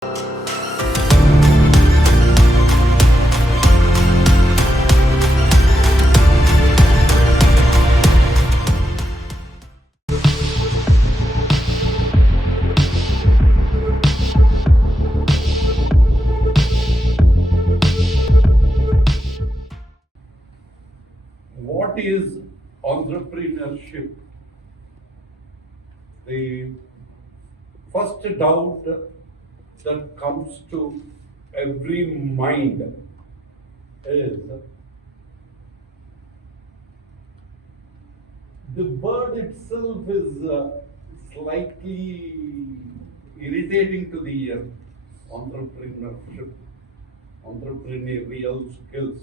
What is entrepreneurship? The first doubt that comes to every mind is the word itself is slightly irritating to the ear. Entrepreneurship, entrepreneurial skills.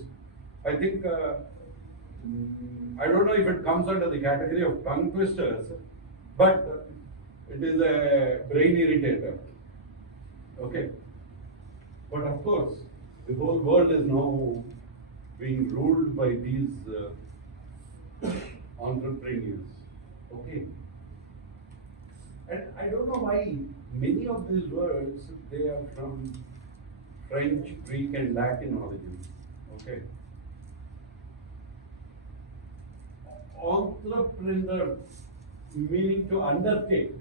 I think I don't know if it comes under the category of tongue twisters, but it is a brain irritator. Okay. But of course, the whole world is now being ruled by these entrepreneurs. Okay. And I don't know why many of these words, they are from French, Greek and Latin origin. Okay. Entrepreneur meaning to undertake.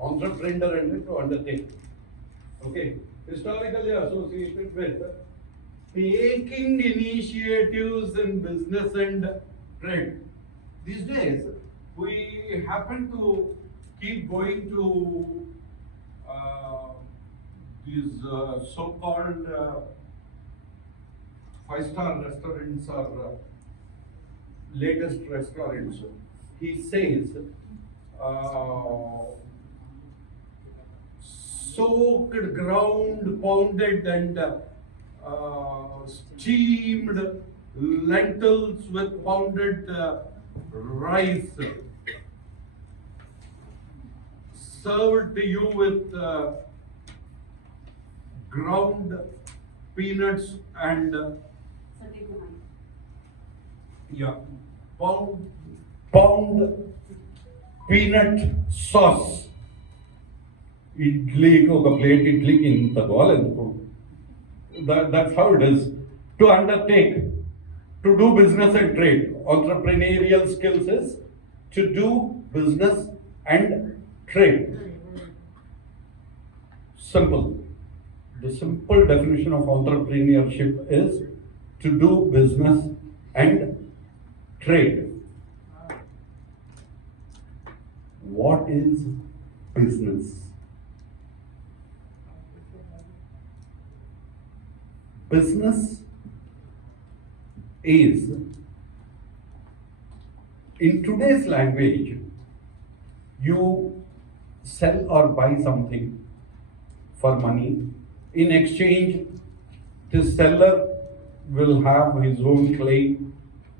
Entrepreneur and to undertake. Okay. Historically associated with taking initiatives in business and trade. These days, we happen to keep going to these so-called five-star restaurants or latest restaurants. He says, soaked, ground, pounded and steamed lentils with pounded rice served to you with ground peanuts and pound peanut sauce. Idli ko plate idli in that's how it is. To undertake, to do business and trade. Entrepreneurial skills is to do business and trade. Simple. The simple definition of entrepreneurship is to do business and trade. What is business? Business is, in today's language, you sell or buy something for money. In exchange, the seller will have his own claim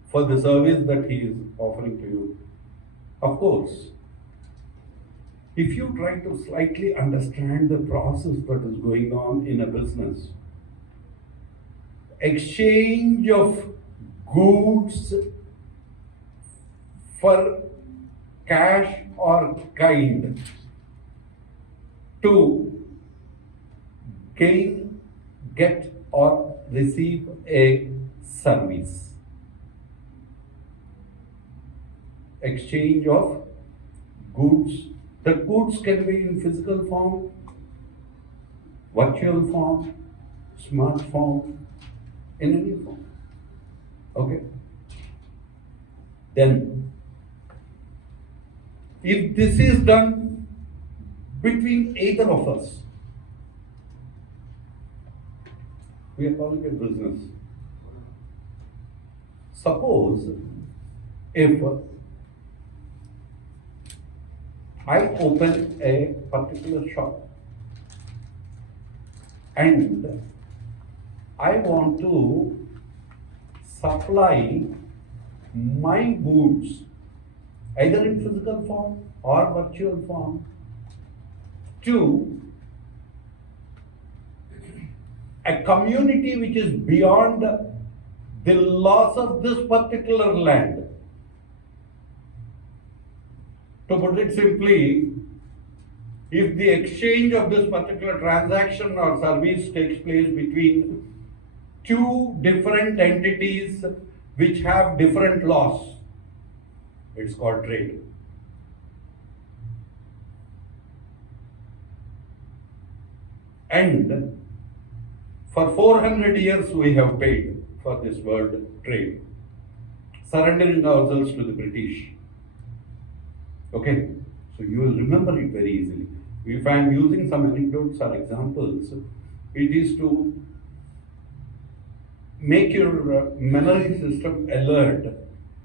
for the service that he is offering to you. Of course, if you try to slightly understand the process that is going on in a business, exchange of goods for cash or kind to gain, get or receive a service. Exchange of goods. The goods can be in physical form, virtual form, smart form, in any form. Okay. Then, if this is done between either of us, we are calling it business. Suppose if I open a particular shop and I want to supply my goods either in physical form or virtual form to a community which is beyond the laws of this particular land. To put it simply, if the exchange of this particular transaction or service takes place between two different entities which have different laws, it's called trade. And for 400 years we have paid for this word trade, surrendering ourselves to the British. Okay, so you will remember it very easily. If I am using some anecdotes or examples, it is to make your memory system alert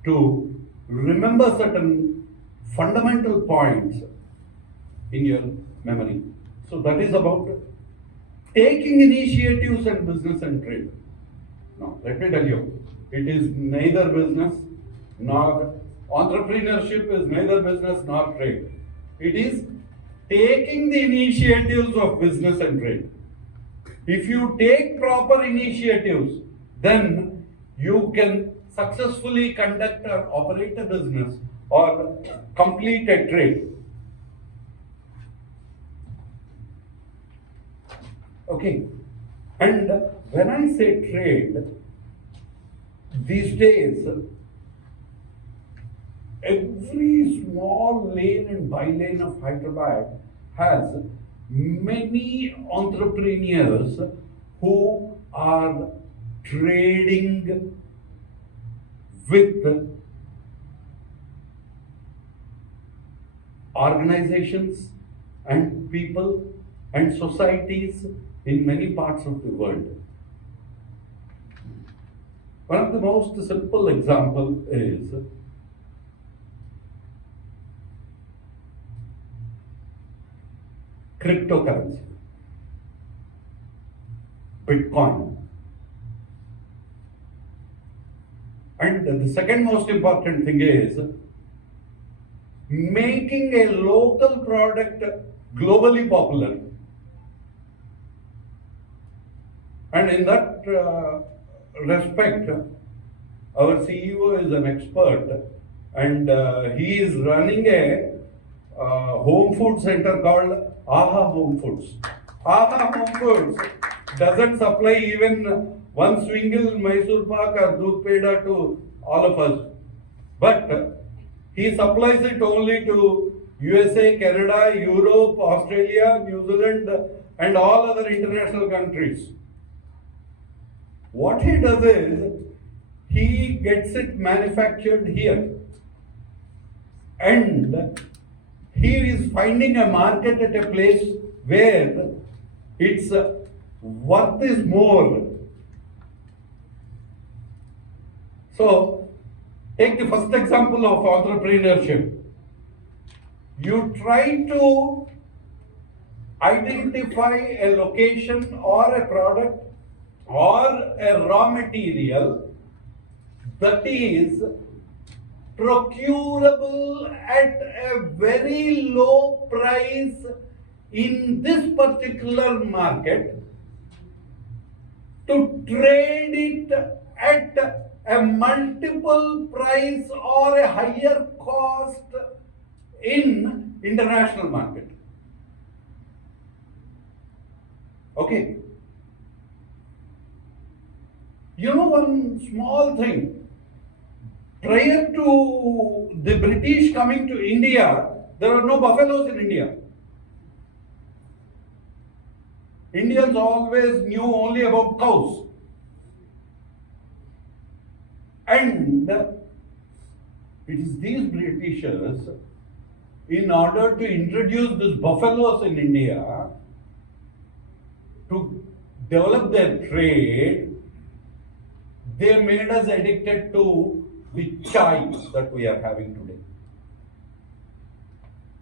to remember certain fundamental points in your memory. So that is about taking initiatives in business and trade. Now, let me tell you, it is neither business nor entrepreneurship is neither business nor trade. It is taking the initiatives of business and trade. If you take proper initiatives, then you can successfully conduct or operate a business or complete a trade. Okay, and when I say trade, these days, every small lane and bylane of Hyderabad has many entrepreneurs who are trading with organizations and people and societies in many parts of the world. One of the most simple example is cryptocurrency, Bitcoin. And the second most important thing is making a local product globally popular. And in that respect, our CEO is an expert, and he is running a home food center called AHA Home Foods. AHA Home Foods doesn't supply even one single Mysore Pak or Doodh Peda to all of us, but he supplies it only to USA, Canada, Europe, Australia, New Zealand, and all other international countries. What he does is, he gets it manufactured here, and he is finding a market at a place where its worth is more. So, take the first example of entrepreneurship. You try to identify a location or a product or a raw material that is procurable at a very low price in this particular market, to trade it at a multiple price or a higher cost in international market. Okay. You know one small thing, prior to the British coming to India, there were no buffaloes in India. Indians always knew only about cows. And it is these Britishers, in order to introduce these buffaloes in India, to develop their trade, they made us addicted to the chai that we are having today.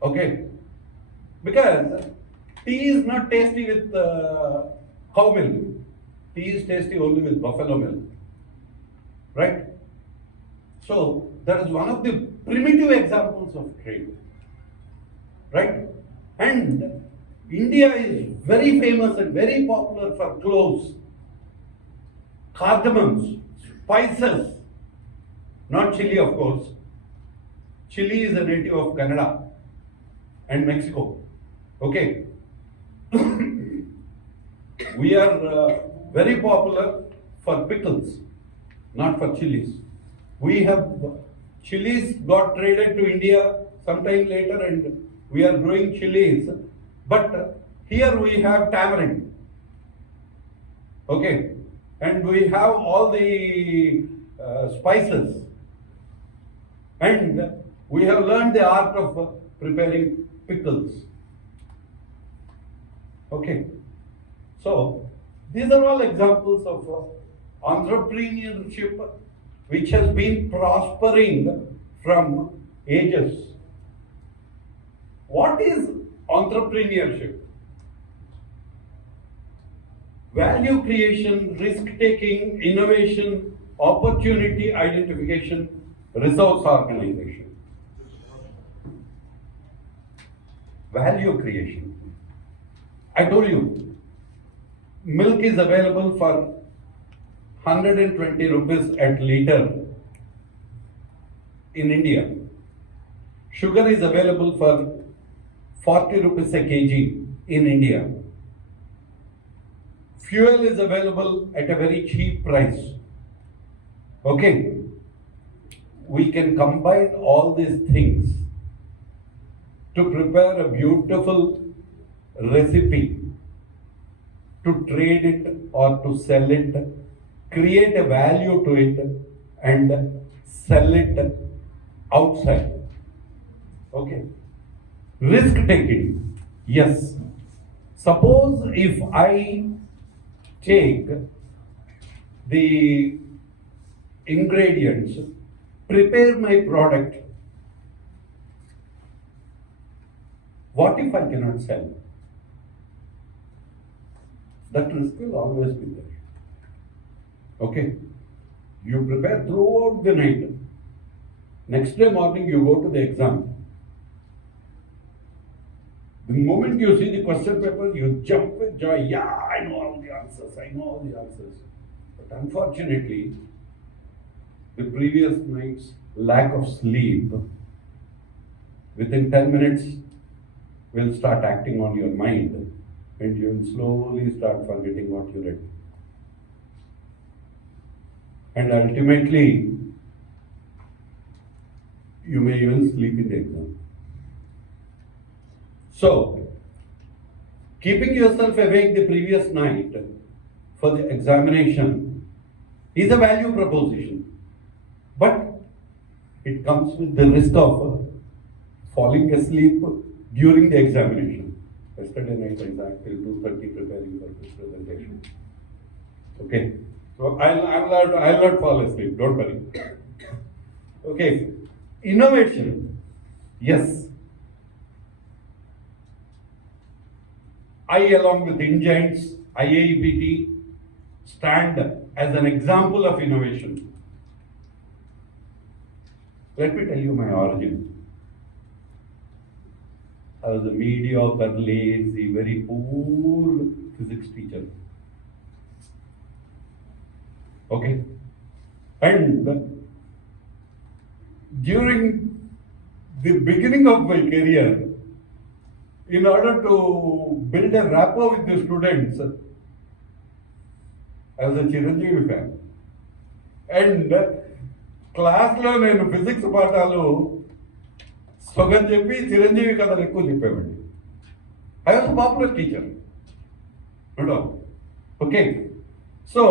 Okay? Because tea is not tasty with cow milk. Tea is tasty only with buffalo milk. Right? So, that is one of the primitive examples of trade. Right? And India is very famous and very popular for cloves, cardamoms, spices, not chili of course. Chili is a native of Canada and Mexico. Okay. We are very popular for pickles, not for chilies. We have chilies got traded to India sometime later, and we are growing chilies. But here we have tamarind. Okay, and we have all the spices, and we have learned the art of preparing pickles. Okay, so these are all examples of entrepreneurship which has been prospering from ages. What is entrepreneurship? Value creation, risk taking, innovation, opportunity identification, resource organization. Value creation. I told you, milk is available for 120 rupees at liter in India. Sugar is available for 40 rupees a kg in India. Fuel is available at a very cheap price. Okay, we can combine all these things to prepare a beautiful recipe, to trade it or to sell it, create a value to it and sell it outside. Okay. Risk taking. Yes. Suppose if I take the ingredients, prepare my product, what if I cannot sell? That risk will always be there. Okay? You prepare throughout the night. Next day morning you go to the exam. The moment you see the question paper, you jump with joy. Yeah, I know all the answers. I know all the answers. But unfortunately, the previous night's lack of sleep, within 10 minutes, will start acting on your mind, and you will slowly start forgetting what you read. And ultimately, you may even sleep in the exam. So, keeping yourself awake the previous night for the examination is a value proposition. But it comes with the risk of falling asleep during the examination. Yesterday night I sat till 2:30 preparing for this presentation. Okay, so I'll not fall asleep, don't worry. Okay, innovation. Yes. I, along with Indgiants, IAEPT, stand as an example of innovation. Let me tell you my origin. I was a mediocre, lazy, very poor physics teacher. Okay? And during the beginning of my career, in order to build a rapport with the students, I was a Chiranjeevi fan. And క్లాస్లో నేను physics పాఠాలు సగం చెప్పి చిరంజీవి కథలు ఎక్కువ చెప్పేవాడిని. I was popular teacher. Okay, so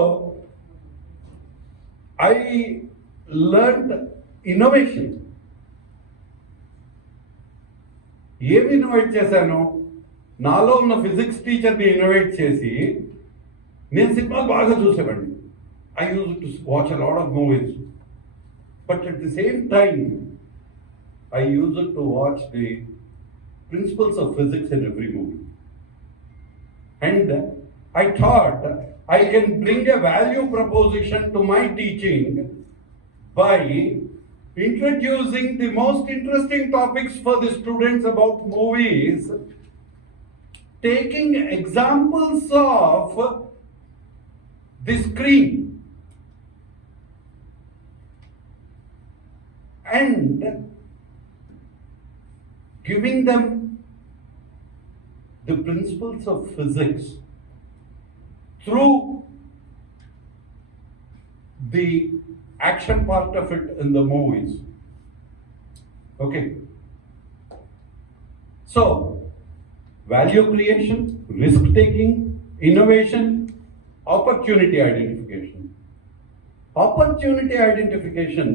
I learned innovation. ఏమి innovate చేశాను? నాలో ఉన్న ఫిజిక్స్ టీచర్ని ఇన్నోవేట్ చేసి నేను సినిమాలు బాగా చూసేవాడిని. I use to watch a lot of movies. But at the same time, I used to watch the principles of physics in every movie. And I thought I can bring a value proposition to my teaching by introducing the most interesting topics for the students about movies, taking examples of the screen, and giving them the principles of physics through the action part of it in the movies. Okay. So, value creation, risk taking, innovation, opportunity identification. Opportunity identification,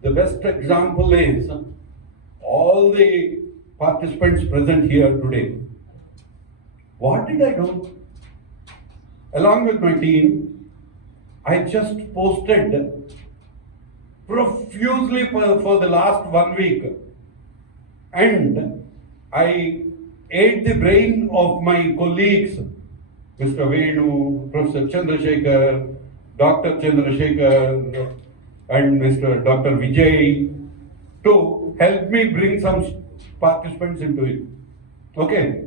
the best example is all the participants present here today. What did I do? Along with my team, I just posted profusely for the last 1 week, and I ate the brain of my colleagues, Mr. Venu, Professor Chandrasekhar, Dr. Chandrasekhar, and Mr. Dr. Vijay, to help me bring some participants into it. Okay,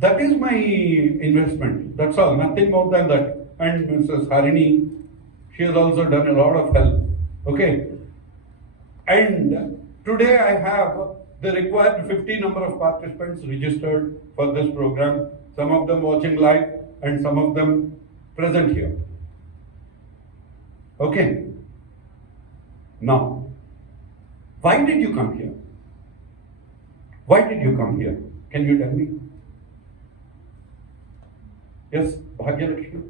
that is my investment. That's all, nothing more than that. And Mrs. Harini, she has also done a lot of help. Okay, and today I have the required 50 number of participants registered for this program. Some of them watching live and some of them present here. Okay. Now, why did you come here? Why did you come here? Can you tell me? Yes, Bhagyalakshmi.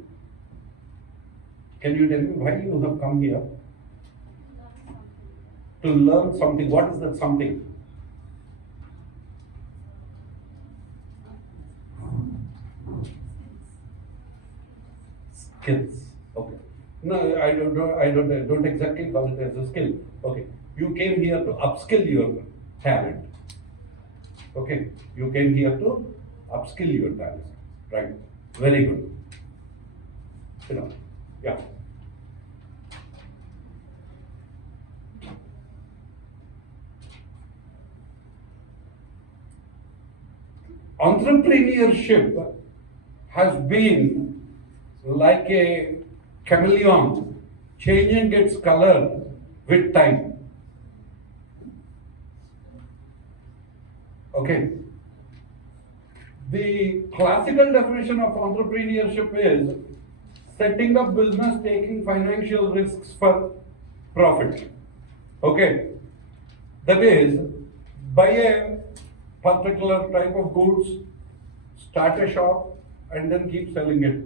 Can you tell me why you have come here? To learn something. What is that something? Skills. Okay. No, I don't exactly call it as a skill. Okay. You came here to upskill your talent. Okay. You came here to upskill your talent. Right. Very good. You know. Yeah. Entrepreneurship has been like a chameleon, changing its color with time. Okay. The classical definition of entrepreneurship is setting up business, taking financial risks for profit. Okay. That is, buy a particular type of goods, start a shop, and then keep selling it.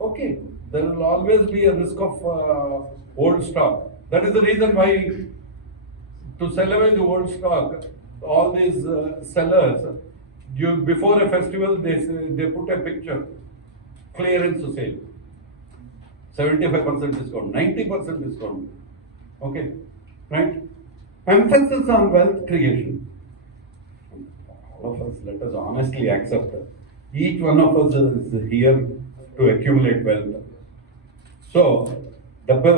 Okay, there will always be a risk of old stock. That is the reason why, to sell away the old stock, all these sellers, before a festival, they put a picture, clearance sale, 75% discount, 90% discount. Okay, right? Emphasis on wealth creation. All of us, let us honestly accept it. Each one of us is here to accumulate wealth. So, let us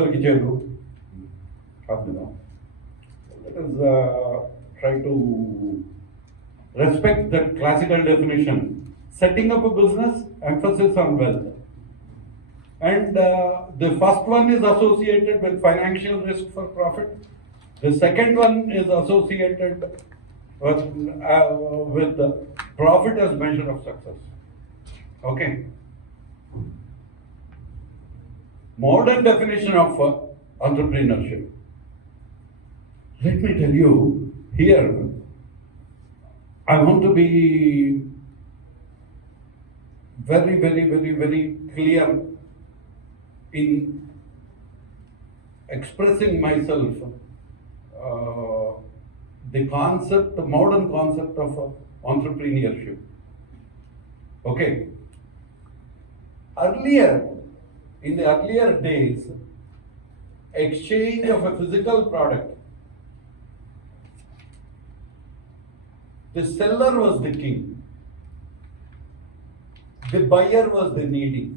try to respect that classical definition. Setting up a business, emphasis on wealth. And the first one is associated with financial risk for profit. The second one is associated with the profit as measure of success. Okay. Modern definition of entrepreneurship. Let me tell you, here, I want to be very, very, very, very clear in expressing myself, the concept, the modern concept of entrepreneurship. Okay. In the earlier days, exchange of a physical product, the seller was the king, the buyer was the needy.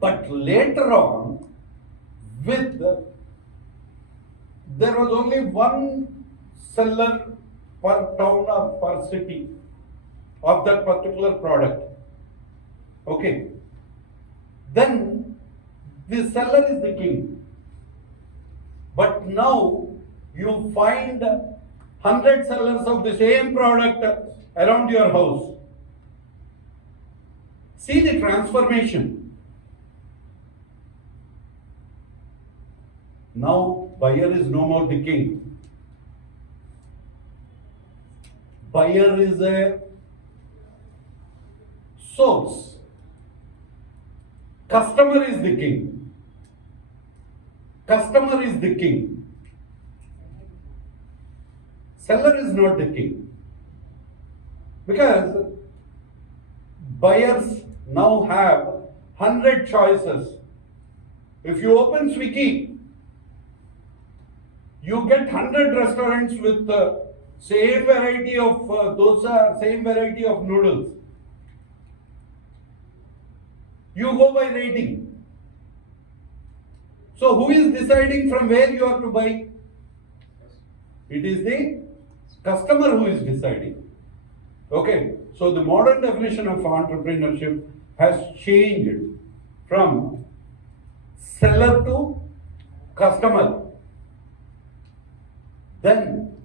But later on, there was only one seller per town or per city of that particular product. Okay. Then the seller is the king. But now you find 100 sellers of the same product around your house. See the transformation. Now buyer is no more the king. Buyer is a source. Customer is the king. Customer is the king. Seller is not the king. Because buyers now have 100 choices. If you open Swiggy, you get 100 restaurants with the same variety of dosa, same variety of noodles. You go by rating. So who is deciding from where you are to buy? It is the customer who is deciding. Okay, so the modern definition of entrepreneurship has changed from seller to customer. Then,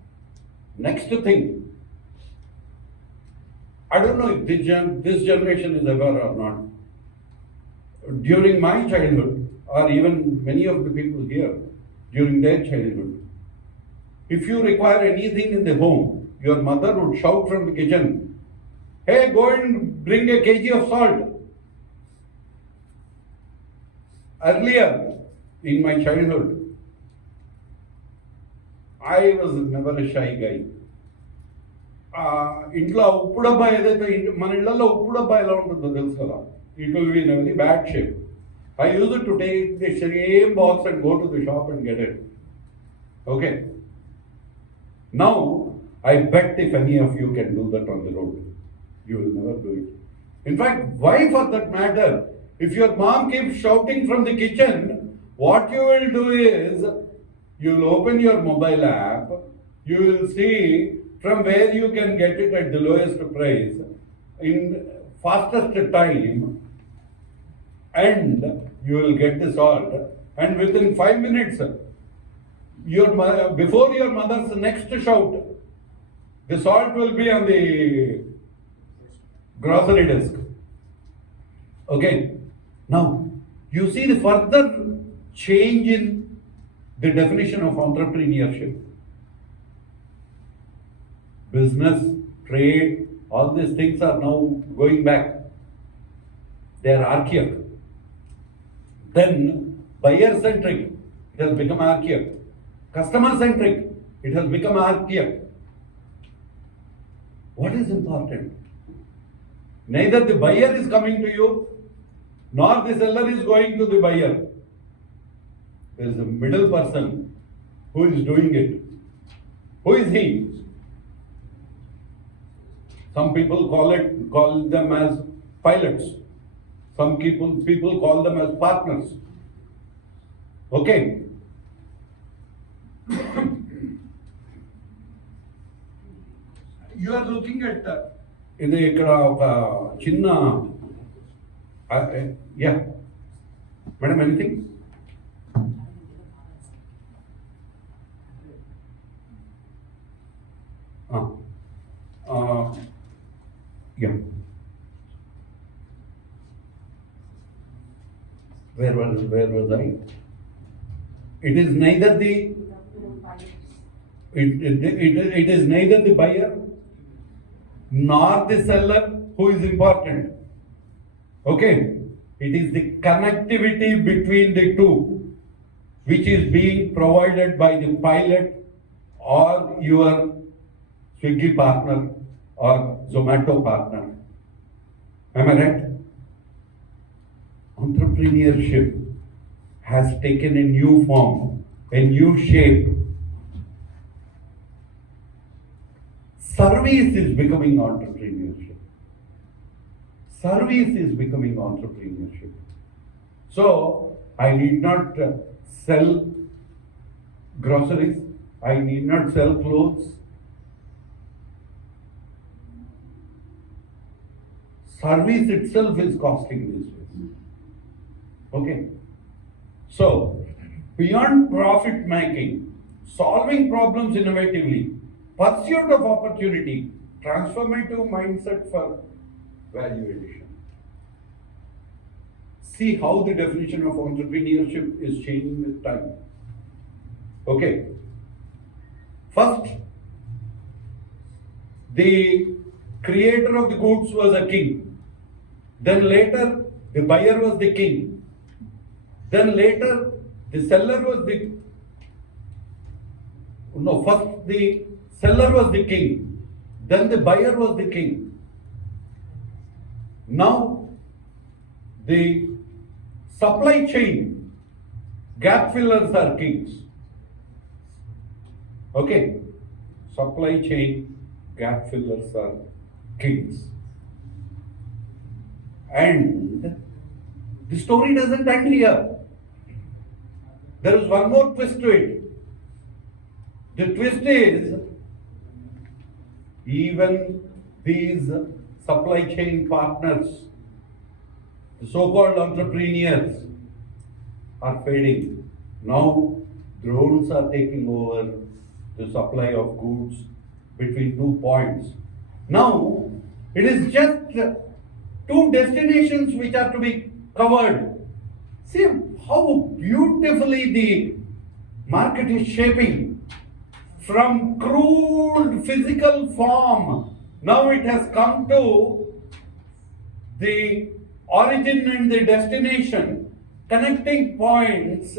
next thing, I don't know if this generation is aware or not. During my childhood, or even many of the people here, during their childhood, if you require anything in the home, your mother would shout from the kitchen, "Hey, go and bring a kg of salt." Earlier, in my childhood, I was never a shy guy. ఇంట్లో ఉప్పు డబ్బా ఏదైతే మన ఇళ్లలో ఉప్పు డబ్బా ఎలా ఉంటుందో తెలుసు కదా, it will be in a very bad shape. I use it to take the same box and go to the shop and get it. Okay. Now, I bet if any of you can do that on the road, you will never do it. In fact, why for that matter, if your mom keeps shouting from the kitchen, what you will do is, you will open your mobile app, you will see from where you can get it at the lowest price, in fastest time, and you will get the salt, and within 5 minutes, before your mother's next shout, the salt will be on the grocery desk. Okay. Now, you see the further change in the definition of entrepreneurship. Business, trade, all these things are now going back. They are archaic. Then, buyer-centric, it has become archaic. Customer-centric, it has become archaic. What is important? Neither the buyer is coming to you, nor the seller is going to the buyer. There is a middle person who is doing it. Who is he? Some people call them as pilots. Some people call them as partners. Okay. You are looking at ఇది ఇక్కడ ఒక చిన్న yeah madam anything yeah, where was I? It is neither the it is neither the buyer nor the seller who is important. Okay, it is the connectivity between the two which is being provided by the pilot or your Swiggy partner or Zomato partner. Am I right? Entrepreneurship has taken a new form, a new shape. Service is becoming entrepreneurship. Service is becoming entrepreneurship. So, I need not sell groceries. I need not sell clothes. Service itself is costing this way. Okay. So, beyond profit making, solving problems innovatively, pursuit of opportunity, transformative mindset for value addition. See how the definition of entrepreneurship is changing with time. Okay. First, the creator of the goods was a king. Then later, the buyer was the king. Then later, the seller was the... No, first the seller was the king. Then the buyer was the king. Now, the supply chain gap fillers are kings. Okay? Supply chain gap fillers are kings. And the story doesn't end here. There is one more twist to it. The twist is, even these supply chain partners, the so-called entrepreneurs, are fading. Now, drones are taking over the supply of goods between 2 points. Now, it is just 2 destinations which are to be covered. See how beautifully the market is shaping. From crude physical form, now it has come to the origin and the destination, connecting points,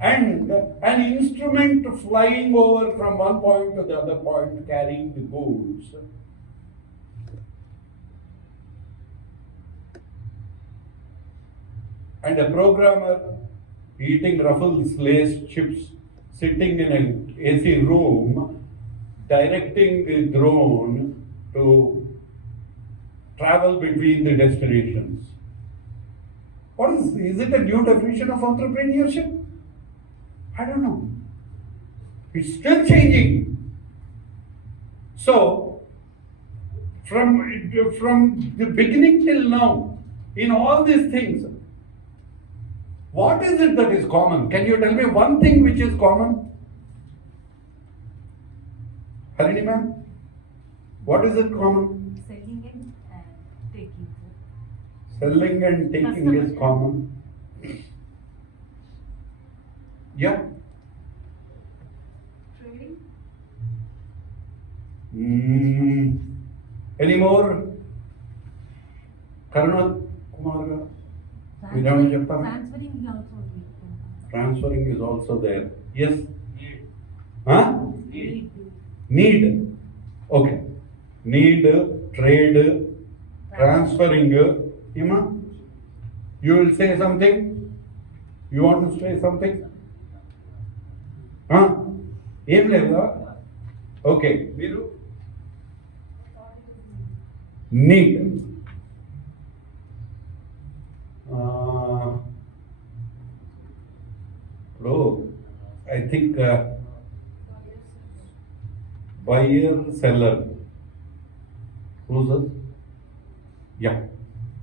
and an instrument flying over from one point to the other point, carrying the goods. And a programmer eating Ruffles Lace chips, sitting in an AC room, directing the drone to travel between the destinations. What is it a new definition of entrepreneurship? I don't know. It's still changing. So, from the beginning till now, in all these things, what is it that is common? Can you tell me one thing which is common? Harini ma'am, what is it common? Selling and taking. Selling and taking is common. Yeah. Trading. Any more? Karuna Kumar? Transferring is also there. Yes? Need. Huh? Need. Need. Okay. Need, trade, transferring. Ima, you will say something? You want to say something? Huh? Em ledha? Okay. Need. I think buyer, seller. Who's that? Yeah.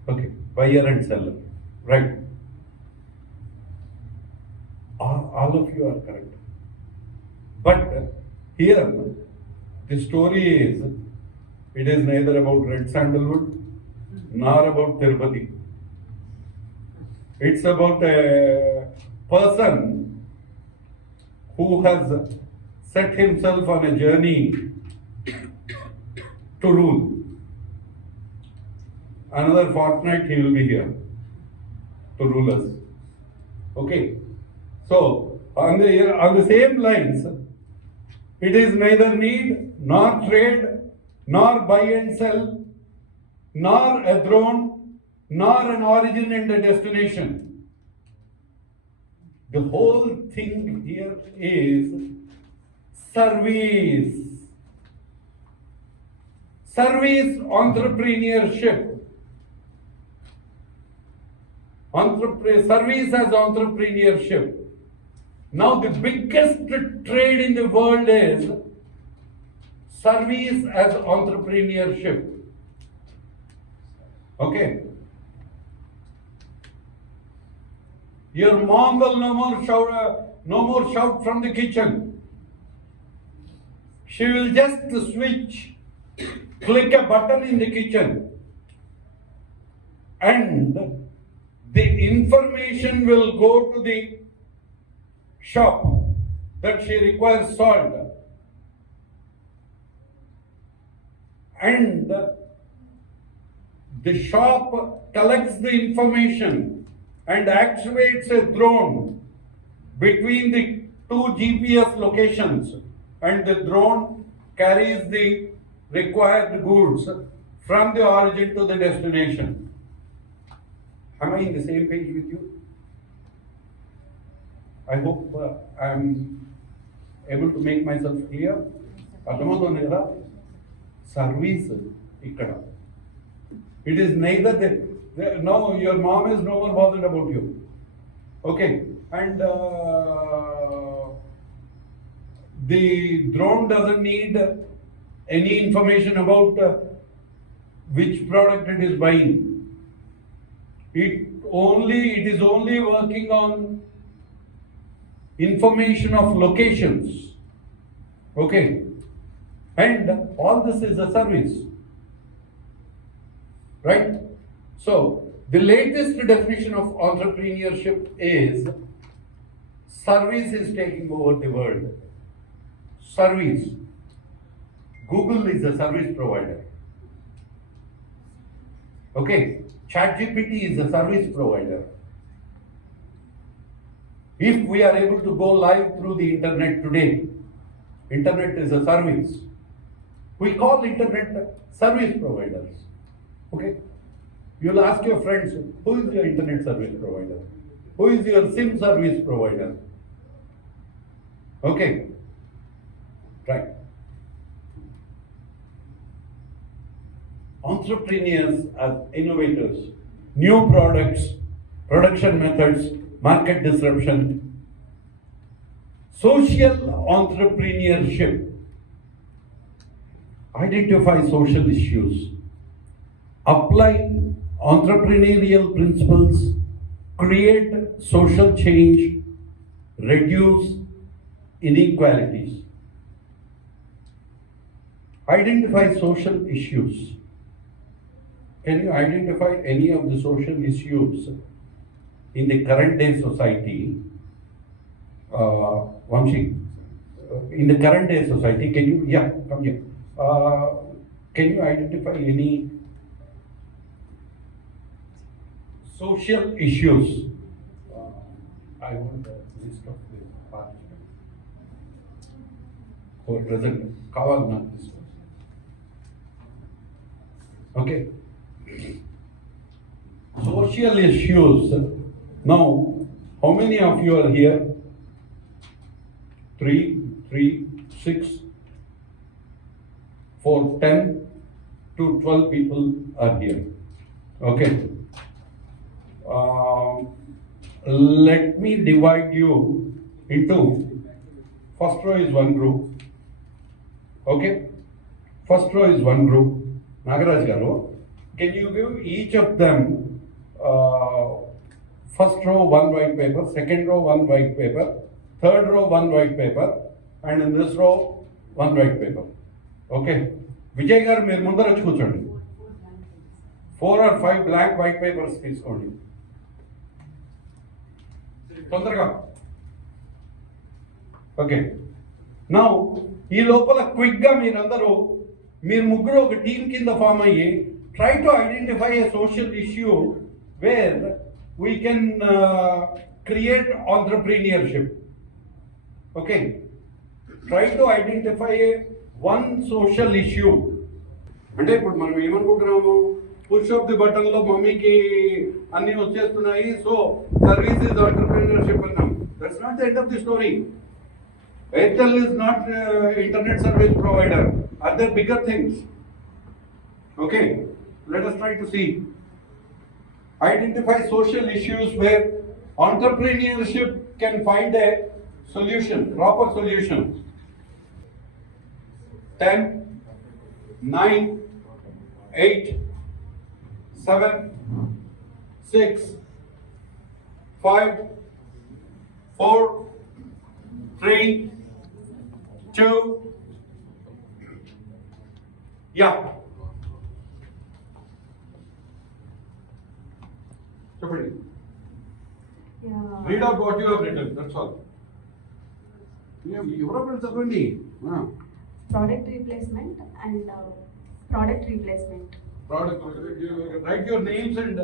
Okay. Buyer and seller. Right. All of you are correct. But here, the story is, it is neither about red sandalwood nor about Tirupati. It's about a person who has set himself on a journey to rule. Another fortnight he will be here to rule us. Okay. So on the same lines, it is neither need nor trade nor buy and sell nor a throne nor an origin and a destination. The whole thing here is service. Service entrepreneurship. Service as entrepreneurship. Now the biggest trade in the world is service as entrepreneurship. Okay. Your mom will no more shout from the kitchen. She will just switch, click a button in the kitchen, and the information will go to the shop that she requires salt. And the shop collects the information and activates a drone between the two GPS locations, and the drone carries the required goods from the origin to the destination. Am I in the same page with you? I hope I am able to make myself clear. అర్థమవుతుంది కదా? Service ikkada. It is neither no, your mom is no more bothered about you. Okay, and the drone doesn't need any information about which product it is buying. It is only working on information of locations. Okay, and all this is a service, right? So the latest definition of entrepreneurship is service is taking over the world. Service. Google is a service provider. Okay, ChatGPT is a service provider. If we are able to go live through the internet today, internet is a service. We call internet service providers. Okay, you'll ask your friends, who is your internet service provider? Who is your SIM service provider? Okay, right. Entrepreneurs are innovators, new products, production methods, market disruption. Social entrepreneurship. Identify social issues. Apply entrepreneurial principles. Create social change. Reduce inequalities. Identify social issues. Can you identify any of the social issues in the current day society? Vamshi, in the current day society, can you, yeah, come here. Can you identify any social issues? I want a list of the participants who are present. Kawal not this one. Okay. Social issues. Now, how many of you are here? 3, 6, 4, 10 to 12 people are here. Okay. Let me divide you into, first row is one group. Okay. First row is one group. Nagaraj garu, can you give each of them first row one white paper, second row one white paper, third row one white paper, and in this row one white paper. Okay. Vijay garu meer mundara వచ్చి కూర్చోండి. 4 or 5 blank white papers తీసుకోండి. తొందరగా. Okay. Now ఈ లోపల quick గా మీరందరూ మీరు ముగ్గురు ఒక టీం కింద ఫామ్ అయ్యి try to identify a social issue where we can create entrepreneurship. Okay, try to identify one social issue. అంటే ఇప్పుడు మనం ఏమనుకుంటున్నాము, పుష్ ఆఫ్ ది బటన్ లో మమ్మీకి అన్ని వచ్చేస్తున్నాయి, సో సర్వీస్ ఇస్ ఎంటర్‌ప్రెన్యూర్‌షిప్ అన్నాం. That's not the end of the story. Airtel is not internet service provider. Are there bigger things? Okay, let us try to see. Identify social issues where entrepreneurship can find a solution, proper solution. 10, 9, 8, 7, 6, 5, 4, 3, 2, Yeah. Somebody. Yeah. Read out what you have written, that's all. European చెప్పండి. Product replacement and product replacement. Product. Write your names and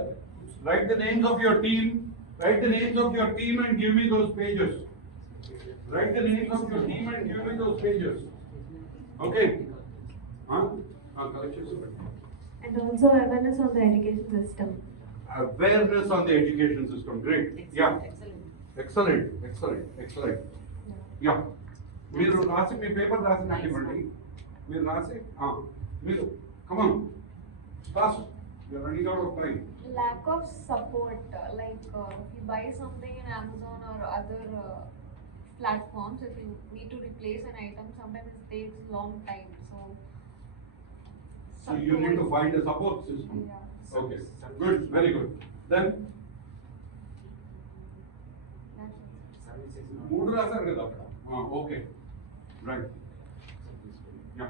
write the names of your team. Write the names of your team and give me those pages. Write the names of your team and give me those pages. Okay. And also awareness on the education system. Awareness on the education system. Great. Yeah. Excellent. Yeah. మీరు రాసి మీ paper రాసి నాకు ఇవ్వండి. మీరు రాసి మీరు come on. Fast. You're running out of time. Lack of support, like if you buy something in Amazon or other platforms, if you need to replace an item, sometimes it takes long time. So you need to find a support system. Yeah. Okay. Good. Very good. Then మూడు రాశారు కదా అక్కడ. Okay. Right. Yeah.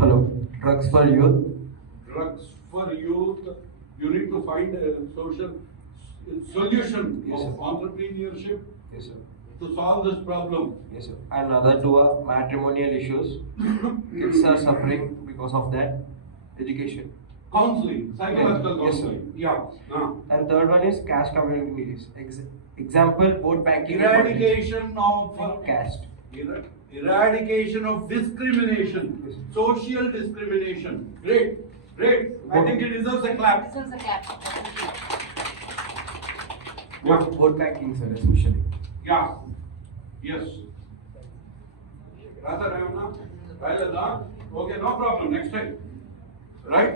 Hello, drugs for youth. Drugs for youth. You need to find a social solution Yes, of sir. entrepreneurship Yes, sir. to solve this problem. Yes, sir. And other two are matrimonial issues. Kids are suffering because of that. Education. Counseling, psychological Yes, sir. counseling. Yeah. And third one is caste communities. Example, vote banking. Eradication of Caste. eradication of discrimination, Yes. social discrimination. Great. I think it deserves a clap. This is a clap. Vote banking, sir, especially. Yeah. Yes. Rather, okay, no problem. Next time. Right?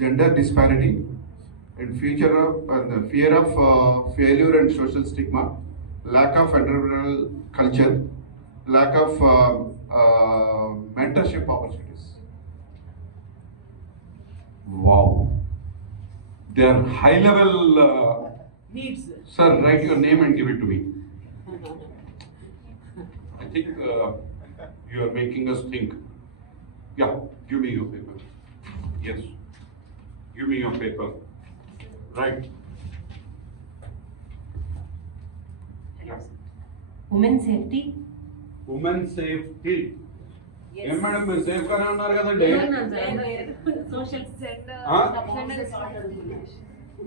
Gender disparity and the fear of failure and social stigma, lack of entrepreneurial culture, lack of mentorship opportunities. Wow. They are high level. Needs. Sir, write your name and give it to me. I think you are making us think. Yeah, give me your paper. Yes. Give me your paper. Right. Women safety. Women safety. ఏం madam మీరు safe గానే ఉన్నారు కదండి. Social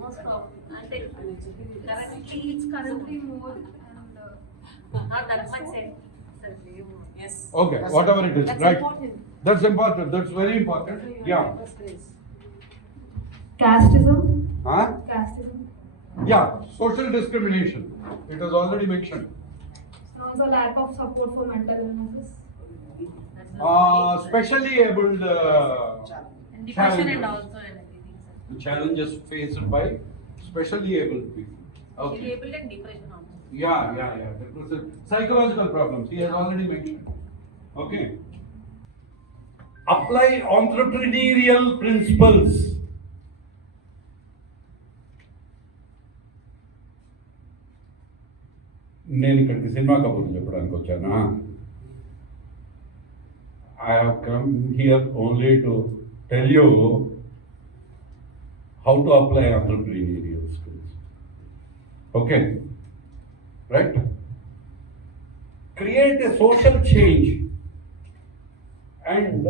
Most problem. And currently it's currently more and not that much safe. Yes. Okay, whatever it is, That's right? important. That's important. That's very important. Yeah. Casteism. Huh? Casteism. Yeah. Social discrimination. It was already mentioned. And also lack of support for mental illnesses. Specially abled And depression and challenges. also and everything. The challenges faced by specially abled people. Okay. Able and depression also. Yeah. That was a psychological problems. He has already mentioned. Okay. Apply entrepreneurial principles. నేను ఇక్కడికి cinema కబుర్లు చెప్పడానికి వచ్చానా? I have come here only to tell you how to apply entrepreneurial skills. Okay? Right? Create a social change and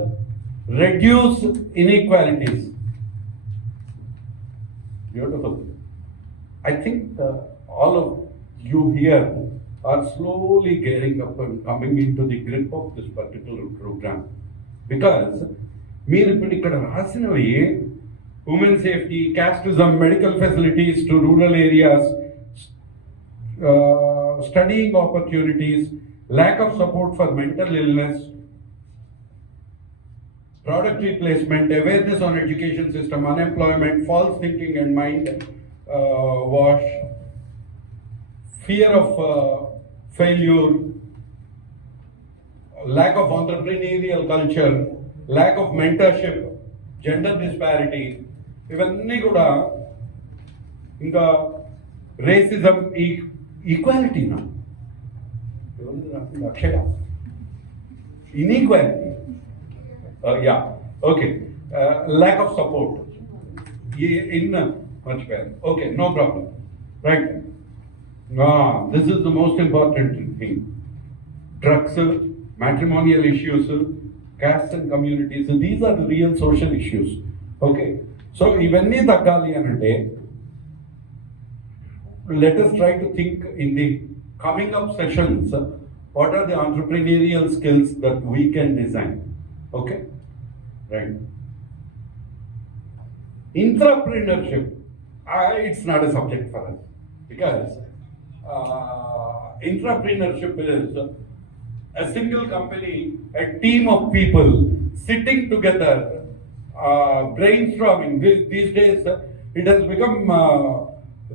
reduce inequalities. Beautiful. I think all of you here are slowly gearing up and coming into the grip of this particular program. Because మీరు ఇప్పుడు ఇక్కడ రాసినవి women safety, casteism, medical facilities to rural areas, studying opportunities, lack of support for mental illness, product replacement, awareness on education system, unemployment, false thinking and mind wash, fear of failure, lack of entrepreneurial culture, lack of mentorship, gender disparity, ఇవన్నీ కూడా ఇంకా racism ఈక్వాలిటీనా Akshaya. Inequality. Yeah. Okay. Lack of support. Much better. Okay, no problem. Right. This is the most important thing. Drugs, matrimonial issues, caste and communities. These are the real social issues. Okay. So, ivanni taggali anante, let us try to think in the coming up sessions, what are the entrepreneurial skills that we can design? Okay? Right. Entrepreneurship, it's not a subject for us because entrepreneurship is a single company, a team of people sitting together, brainstorming. These days, it has become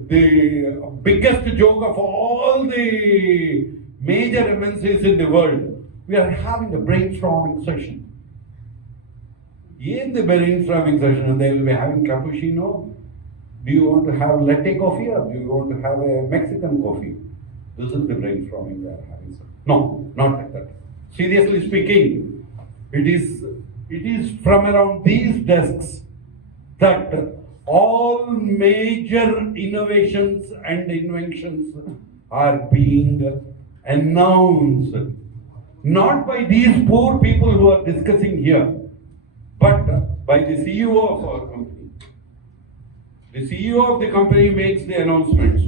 the biggest joke of all the major MNCs in the world. We are having a brainstorming session. In the brainstorming session, and they will be having cappuccino. Do you want to have latte coffee or do you want to have a Mexican coffee? This is the brainstorming we are having. No, not like that. Seriously speaking, it is from around these desks that all major innovations and inventions are being announced. Not by these poor people who are discussing here, but by the CEO of our company. The CEO of the company makes the announcements.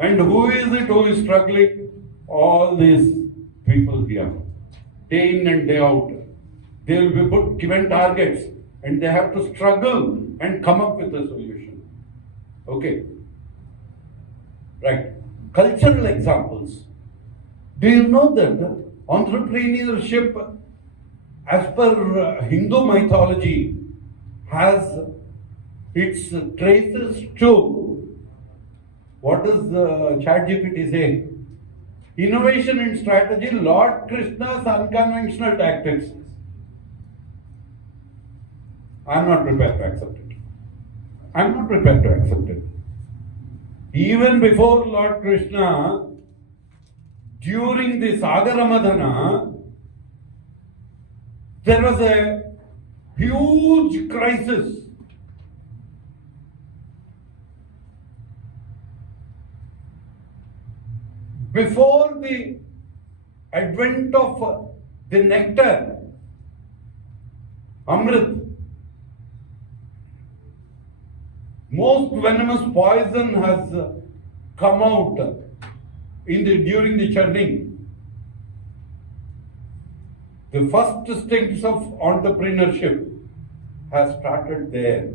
And who is it who is struggling? All these people here. Day in and day out. They will be given targets and they have to struggle and come up with a solution. Okay. Right. Cultural examples. Do you know that entrepreneurship, as per Hindu mythology, has its traces to, what does ChatGPT say? Innovation in strategy, Lord Krishna's unconventional tactics. I am not prepared to accept it. I am not prepared to accept it. Even before Lord Krishna, during the Sagaramadana, there was a huge crisis. Before the advent of the nectar, Amrit, most venomous poison has come out during the churning. The first stints of entrepreneurship has started there.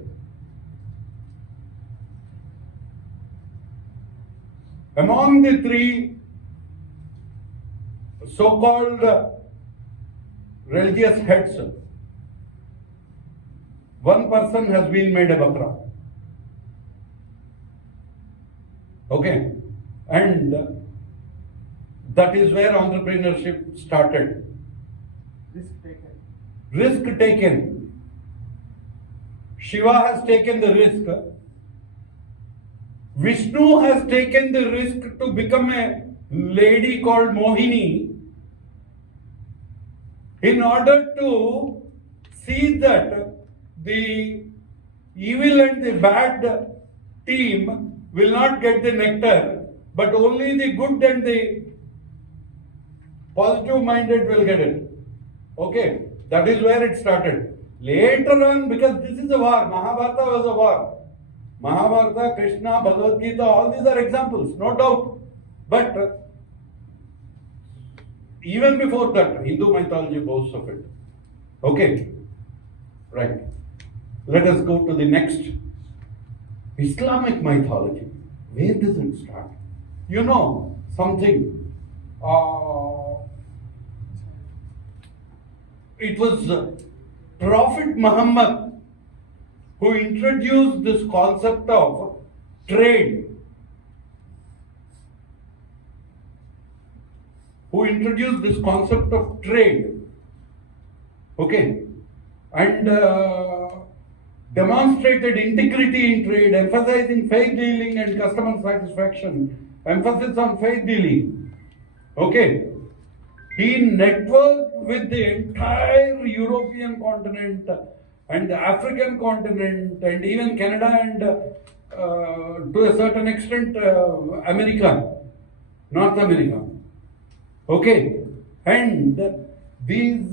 Among the three so-called religious heads, one person has been made a bakra. Okay? And that is where entrepreneurship started. Risk taken. Shiva has taken the risk. Vishnu has taken the risk to become a lady called Mohini in order to see that the evil and the bad team will not get the nectar, but only the good and the positive minded will get it. Okay, that is where it started. Later on, because this is a war, Mahabharata was a war. Mahabharata, Krishna, Bhagavad Gita, all these are examples, no doubt. But even before that, Hindu mythology boasts of it. Okay, right. Let us go to the next. Islamic mythology. Where does it start? You know something. It was Prophet Muhammad who introduced this concept of trade. Okay, and demonstrated integrity in trade, emphasizing fair dealing and customer satisfaction, emphasis on fair dealing. Okay. He networked with the entire European continent and the African continent and even Canada and to a certain extent America, North America. Okay. And these,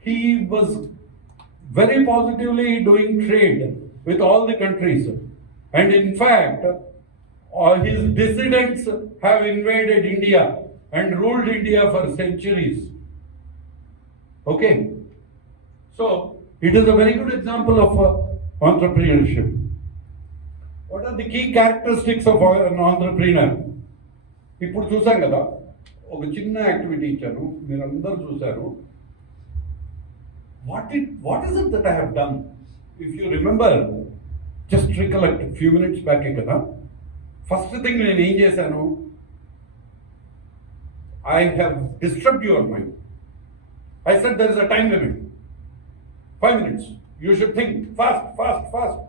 he was very positively doing trade with all the countries. And in fact, his dissidents have invaded India and ruled India for centuries. Okay. So, it is a very good example of entrepreneurship. What are the key characteristics of an entrepreneur? ఇప్పుడు చూసాం కదా, ఒక చిన్న activity ఇచ్చాను, మీరు అందరూ చూశారు. What is it that I have done? If you remember, just recollect a few minutes back కదా, ఫస్ట్ థింగ్ నేను ఏం చేశాను, I have disturbed your mind. I said there is a time limit. 5 minutes. You should think fast, fast, fast.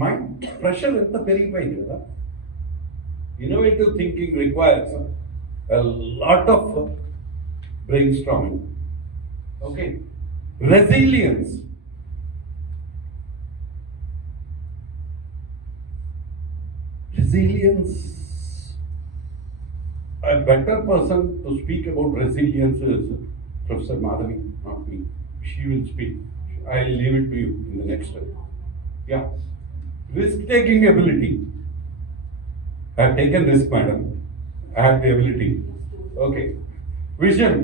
Mind pressure ఎంత పెరిగిపోయింది కదా. Innovative thinking requires a lot of brainstorming. Okay. Resilience. Resilience. A better person to speak about resilience is Professor Madhavi, not me. She will speak. I'll leave it to you in the next step. Yeah. Risk-taking ability. I have taken risk, madam. I have the ability. Okay. Vision.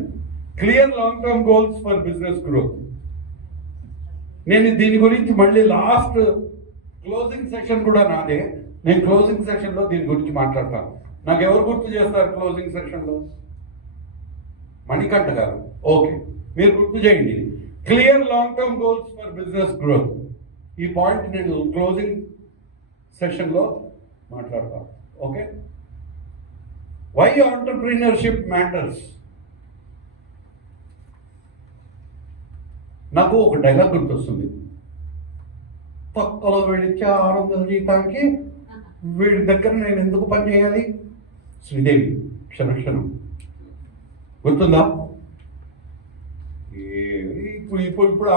Clear long-term goals for business growth. నేను దీని గురించి మళ్ళీ last closing session కూడా నాదే. నేను closing సెషన్లో దీని గురించి మాట్లాడతాను. నాకు ఎవరు గుర్తు చేస్తారు క్లోజింగ్ సెషన్లో? మణికంఠ గారు. ఓకే, మీరు గుర్తు చేయండి. Clear long term goals for business growth. ఈ పాయింట్ నేను క్లోజింగ్ సెషన్లో మాట్లాడతాను. ఓకే. Why entrepreneurship matters? నాకు ఒక డైలాగ్ గుర్తొస్తుంది. తొక్కలో వీడిచ్చే 600 జీతానికి వీడి దగ్గర నేను ఎందుకు పని చేయాలి? శ్రీదేవి క్షణక్షణం గుర్తుందా? ఇప్పుడు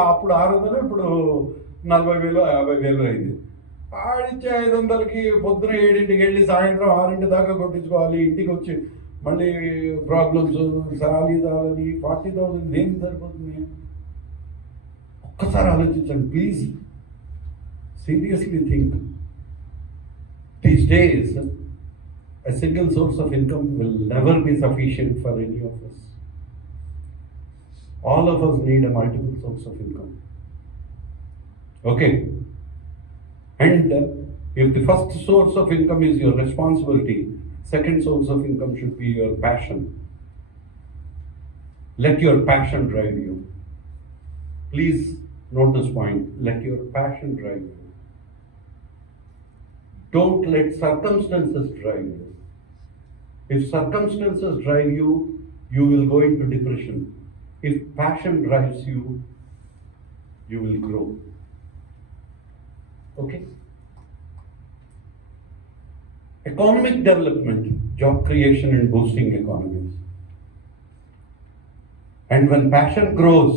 అప్పుడు 600, ఇప్పుడు 40,000 50,000 అయింది. ఆడిచ్చే 500కి పొద్దున 7ంటికి వెళ్ళి సాయంత్రం 6 దాకా కొట్టించుకోవాలి. ఇంటికి వచ్చి మళ్ళీ ప్రాబ్లమ్స్, సాలీ 40,000 దేనికి సరిపోతుంది? ఒక్కసారి ఆలోచించండి please. Seriously think. These days, a single source of income will never be sufficient for any of us. All of us need a multiple source of income. Okay. And if the first source of income is your responsibility, second source of income should be your passion. Let your passion drive you. Please note this point. Let your passion drive you. Don't let circumstances drive you. If circumstances drive you, you will go into depression. If passion drives you, you will grow. Okay? Economic development, job creation and boosting economies. And when passion grows,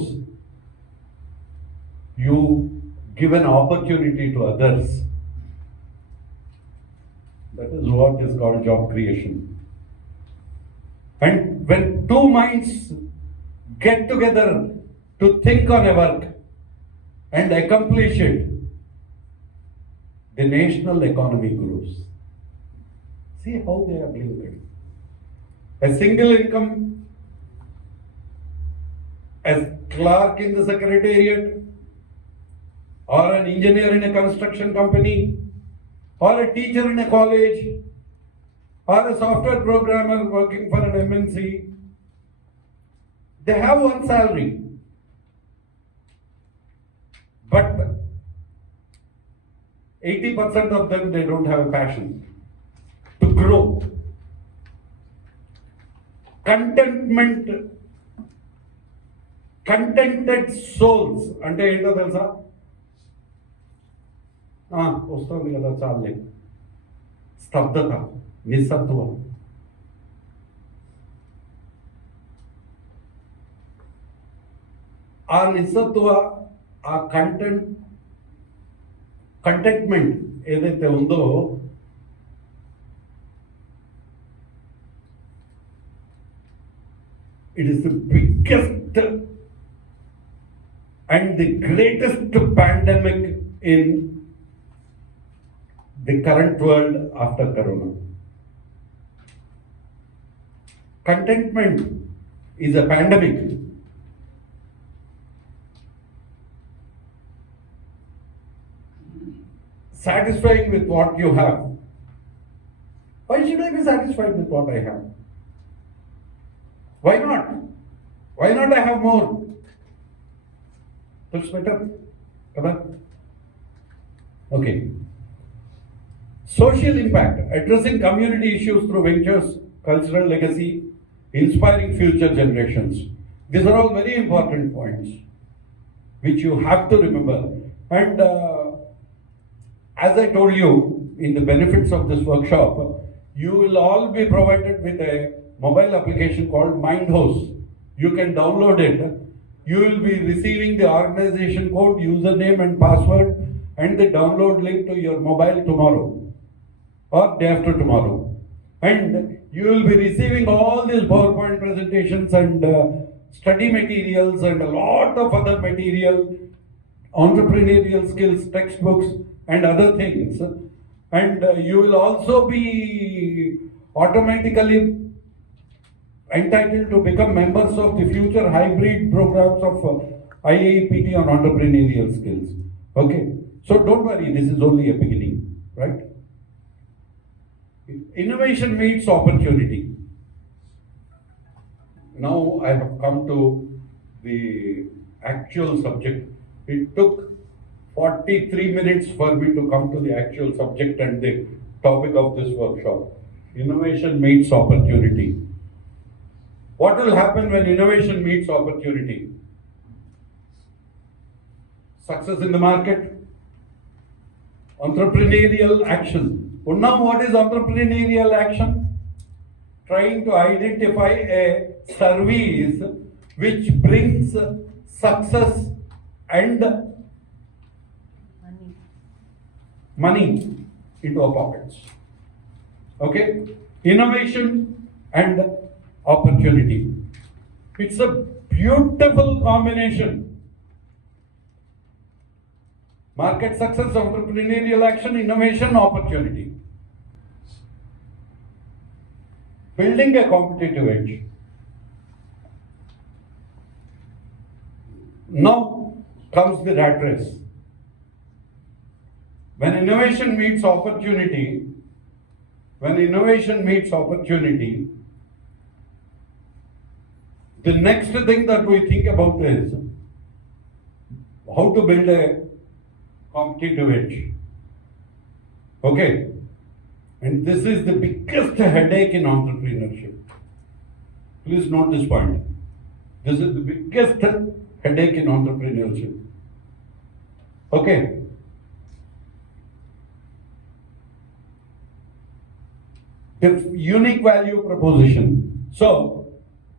you give an opportunity to others. That is what is called job creation. And when two minds get together to think on a work and accomplish it, the national economy grows. See how they are linked. A single income as clerk in the secretariat, or an engineer in a construction company, or a teacher in a college, or a software programmer working for an MNC, they have one salary. But 80% of them, they don't have a passion to grow. Contentment, contented souls, అంటే ఏంటో తెలుసా? వస్తుంది కదా చాలే. స్తబ్దత, నిస్సత్వం. ఆ నిస్సత్వ, ఆ contentment ఏదైతే ఉందో it is the biggest and the greatest pandemic in the current world after Corona. Contentment is a pandemic. Satisfying with what you have. Why should I be satisfied with what I have? Why not? Why not I have more? That's better. Okay. Social impact, addressing community issues through ventures, cultural legacy, inspiring future generations. These are all very important points which you have to remember. And as I told you, in the benefits of this workshop, you will all be provided with a mobile application called Mindhouse. You can download it. You will be receiving the organization code, username and password and the download link to your mobile tomorrow or day after tomorrow. And you will be receiving all these PowerPoint presentations and study materials and a lot of other material, entrepreneurial skills, textbooks and other things. And you will also be automatically entitled to become members of the future hybrid programs of IAEPT on entrepreneurial skills. Okay, so don't worry, this is only a beginning, right? Innovation meets opportunity. Now I have come to the actual subject. It took 43 minutes for me to come to the actual subject and the topic of this workshop. Innovation meets opportunity. What will happen when innovation meets opportunity? Success in the market, entrepreneurial action. Well, now what is entrepreneurial action? Trying to identify a service which brings success and money into our pockets. Okay? Innovation and opportunity. It's a beautiful combination. Market success, entrepreneurial action, innovation, opportunity. Building a competitive edge. Now comes the rat race. When innovation meets opportunity, the next thing that we think about is how to build a competitive edge. Okay? And this is the biggest headache in entrepreneurship. Please note this point. This is the biggest headache in entrepreneurship. Okay? The unique value proposition. So,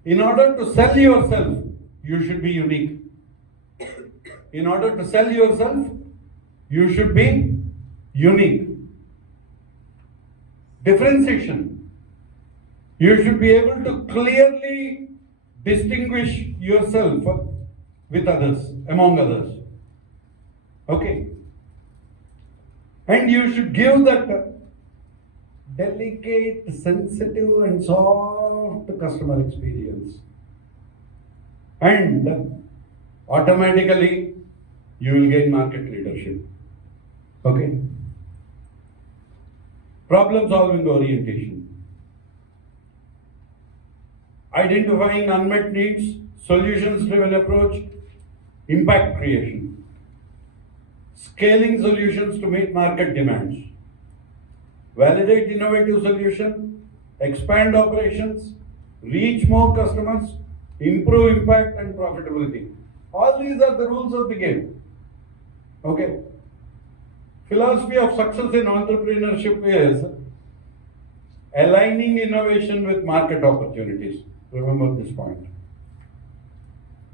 in order to sell yourself, you should be unique. In order to sell yourself, you should be unique. Differentiation. You should be able to clearly distinguish yourself with others, among others. Okay? And you should give that delicate, sensitive and soft customer experience. And automatically you will gain market leadership. Okay? Problem solving orientation. Identifying unmet needs, solutions driven approach, impact creation. Scaling solutions to meet market demands. Validate innovative solution, expand operations, reach more customers, improve impact and profitability. All these are the rules of the game. Okay? Philosophy of success in entrepreneurship is aligning innovation with market opportunities. Remember this point.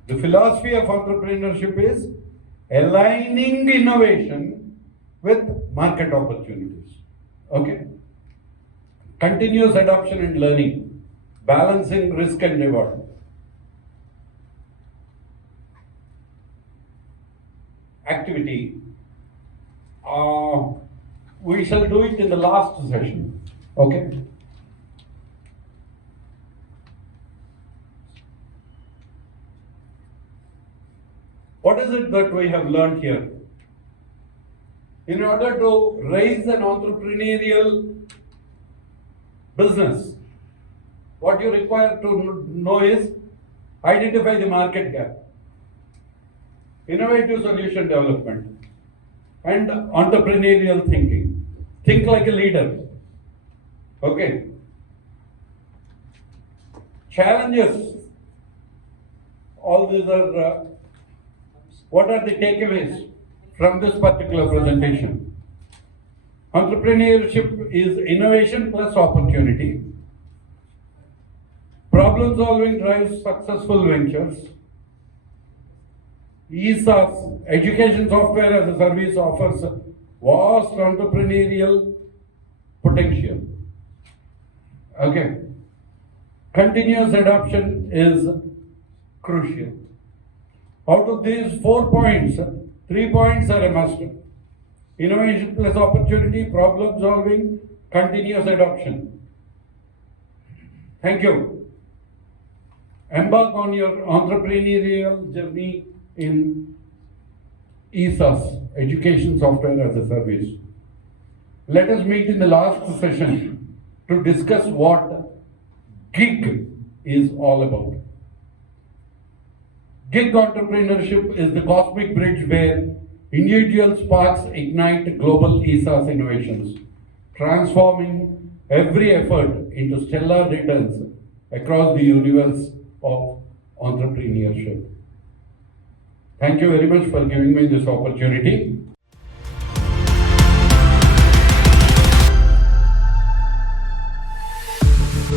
The philosophy of entrepreneurship is aligning innovation with market opportunities. Okay? Continuous adoption and learning, balancing risk and reward. Activity. We shall do it in the last session. Okay? What is it that we have learned here? In order to raise an entrepreneurial business, what you require to know is identify the market gap, innovative solution development, and entrepreneurial thinking. Think like a leader. Okay. Challenges. All these are, what are the takeaways from this particular presentation? Entrepreneurship is innovation plus opportunity. Problem solving drives successful ventures. ESAS, Education Software as a Service, offers vast entrepreneurial potential. Okay. Continuous adoption is crucial. Out of these 4 points, 3 points are a must. Innovation plus opportunity, problem solving, continuous adoption. Thank you. Embark on your entrepreneurial journey in ESAS, Education Software as a Service. Let us meet in the last session to discuss what gig is all about. Gig entrepreneurship is the cosmic bridge where individual sparks ignite global ESAS innovations, transforming every effort into stellar returns across the universe of entrepreneurship. Thank you very much for giving me this opportunity.